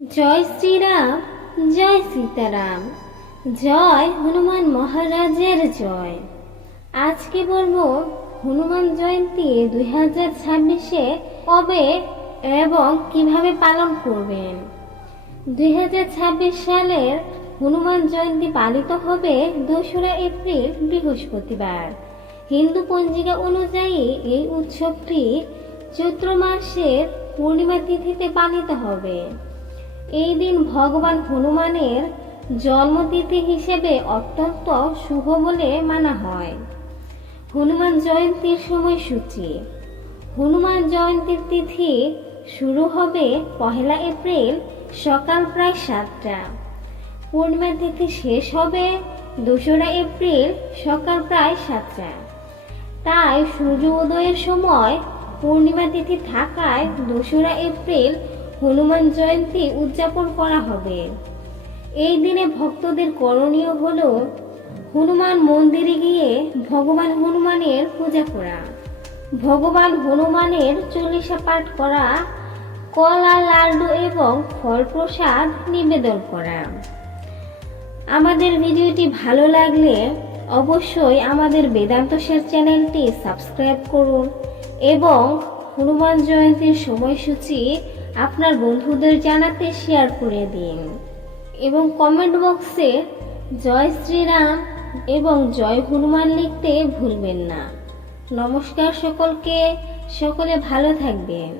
জয় শ্রীরাম, জয় সীতারাম, জয় হনুমান মহারাজের জয়। আজকে বলবো হনুমান জয়ন্তী 2026-এ কবে এবং কিভাবে পালন করবেন। 2026 সালের হনুমান জয়ন্তী পালিত হবে 2রা এপ্রিল বৃহস্পতিবার। হিন্দু পঞ্জিকা অনুযায়ী এই উৎসবটি চৈত্র মাসের পূর্ণিমা তিথিতে পালিত হবে। এই দিন ভগবান হনুমানের জন্মতিথি হিসেবে অত্যন্ত শুভ বলে মানা হয়। হনুমান জয়ন্তীর সময়সূচি। হনুমান জয়ন্তীর তিথি শুরু হবে 1 এপ্রিল সকাল প্রায় 7টা। পূর্ণিমা তিথি শেষ হবে 2রা এপ্রিল সকাল প্রায় 7টা। তাই সূর্য উদয়ের সময় পূর্ণিমা তিথি থাকায় 2রা এপ্রিল হনুমান জয়ন্তী উদযাপন করা হবে। এই দিনে ভক্তদের করণীয় হল হনুমান মন্দিরে গিয়ে ভগবান হনুমানের পূজা করা, ভগবান হনুমানের চল্লিশা পাঠ করা, কলা, লাড্ডু এবং ফল প্রসাদ নিবেদন করা। আমাদের ভিডিওটি ভালো লাগলে অবশ্যই আমাদের বেদান্ত শেয়ার চ্যানেলটি সাবস্ক্রাইব করুন এবং হনুমান জয়ন্তীর সময়সূচি আপনার বন্ধুদের জানাতে শেয়ার করে দিন এবং কমেন্ট বক্সে জয় শ্রীরাম এবং জয় হনুমান লিখতে ভুলবেন না। নমস্কার সকলকে, সকলে ভালো থাকবেন।